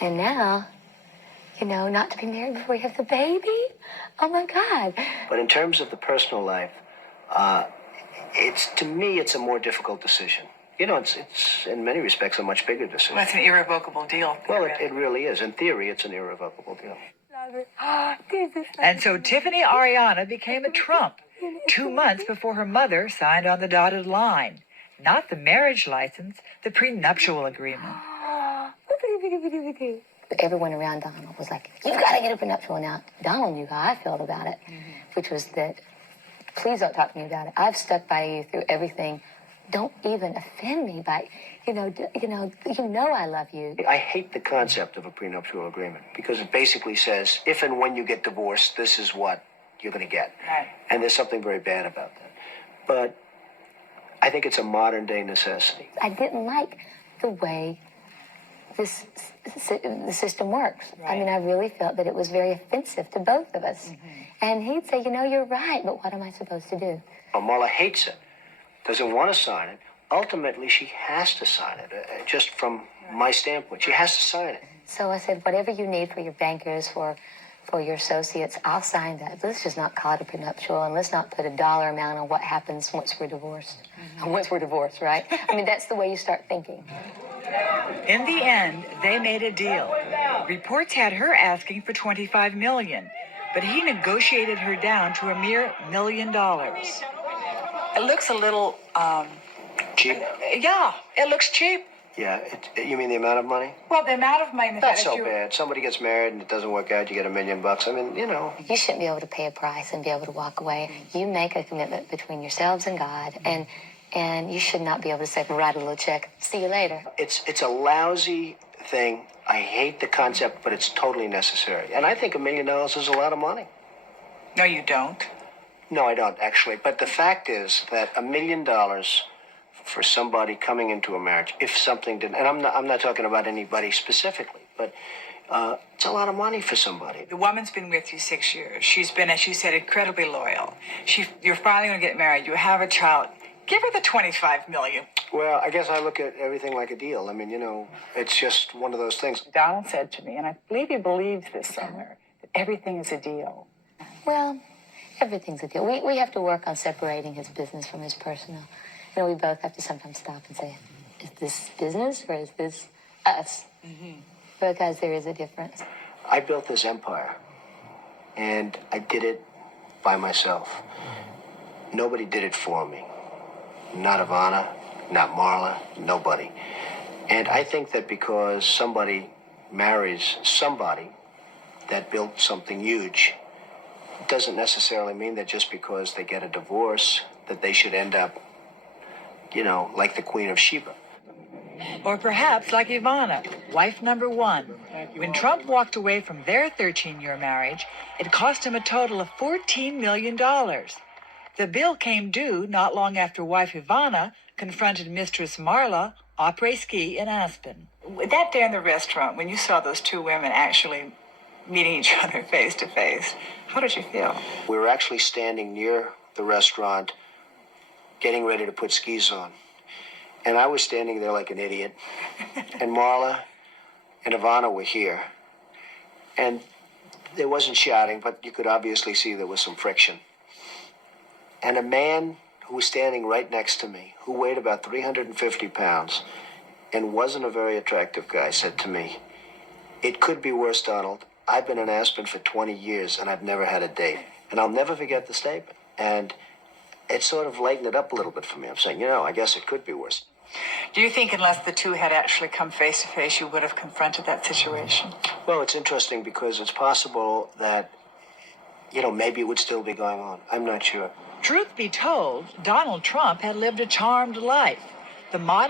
And now, not to be married before you have the baby? Oh, my God. But in terms of the personal life, to me, it's a more difficult decision. It's in many respects a much bigger decision. Well, it's an irrevocable deal. Well, it really is. In theory, it's an irrevocable deal. And so Tiffany Ariana became a Trump 2 months before her mother signed on the dotted line. Not the marriage license, the prenuptial agreement. Everyone around Donald was like, "You've got to get a prenuptial." Now, Donald knew how I felt about it, which was that, please don't talk to me about it. I've stuck by you through everything. Don't even offend me by, you know I love you. I hate the concept of a prenuptial agreement because it basically says, if and when you get divorced, this is what you're going to get. Right. And there's something very bad about that. But I think it's a modern day necessity. I didn't like the way the system works. Right. I mean, I really felt that it was very offensive to both of us. And he'd say, you're right, but what am I supposed to do? Marla hates it, doesn't want to sign it. Ultimately, she has to sign it, just from my standpoint. She has to sign it. So I said, whatever you need for your bankers, for your associates, I'll sign that. Let's just not call it a prenuptial, and let's not put a dollar amount on what happens once we're divorced. Once we're divorced, right? I mean, that's the way you start thinking. In the end, they made a deal. Reports had her asking for $25 million, but he negotiated her down to a mere $1 million. It looks a little, Cheap? Yeah, it looks cheap. Yeah, you mean the amount of money? Well, the amount of money... Not so bad. Somebody gets married and it doesn't work out, you get $1 million. I mean, You shouldn't be able to pay a price and be able to walk away. You make a commitment between yourselves and God, and you should not be able to say, write a little check, see you later. It's a lousy thing. I hate the concept, but it's totally necessary. And I think $1 million is a lot of money. No, you don't. No, I don't, actually. But the fact is that $1 million for somebody coming into a marriage, if something didn't, and I'm not talking about anybody specifically, but it's a lot of money for somebody. The woman's been with you 6 years. She's been, as you said, incredibly loyal. You're finally going to get married. You have a child. Give her the $25 million. Well, I guess I look at everything like a deal. I mean, it's just one of those things. Donald said to me, and I believe he believes this somewhere, that everything is a deal. Well, everything's a deal. We have to work on separating his business from his personal. We both have to sometimes stop and say, is this business or is this us? Because there is a difference. I built this empire, and I did it by myself. Nobody did it for me. Not Ivana, not Marla, nobody. And I think that because somebody marries somebody that built something huge, it doesn't necessarily mean that just because they get a divorce that they should end up, like the Queen of Sheba. Or perhaps like Ivana, wife number one. When Trump walked away from their 13-year marriage, it cost him a total of $14 million. The bill came due not long after wife Ivana confronted mistress Marla après-ski in Aspen. That day in the restaurant, when you saw those two women actually meeting each other face to face, how did you feel? We were actually standing near the restaurant, getting ready to put skis on. And I was standing there like an idiot. And Marla and Ivana were here. And there wasn't shouting, but you could obviously see there was some friction. And a man who was standing right next to me, who weighed about 350 pounds and wasn't a very attractive guy, said to me, "It could be worse, Donald. I've been in Aspen for 20 years and I've never had a date." And I'll never forget the statement. And it sort of lightened it up a little bit for me. I'm saying, I guess it could be worse. Do you think unless the two had actually come face to face, you would have confronted that situation? Well, it's interesting because it's possible that, maybe it would still be going on. I'm not sure. Truth be told, Donald Trump had lived a charmed life. The model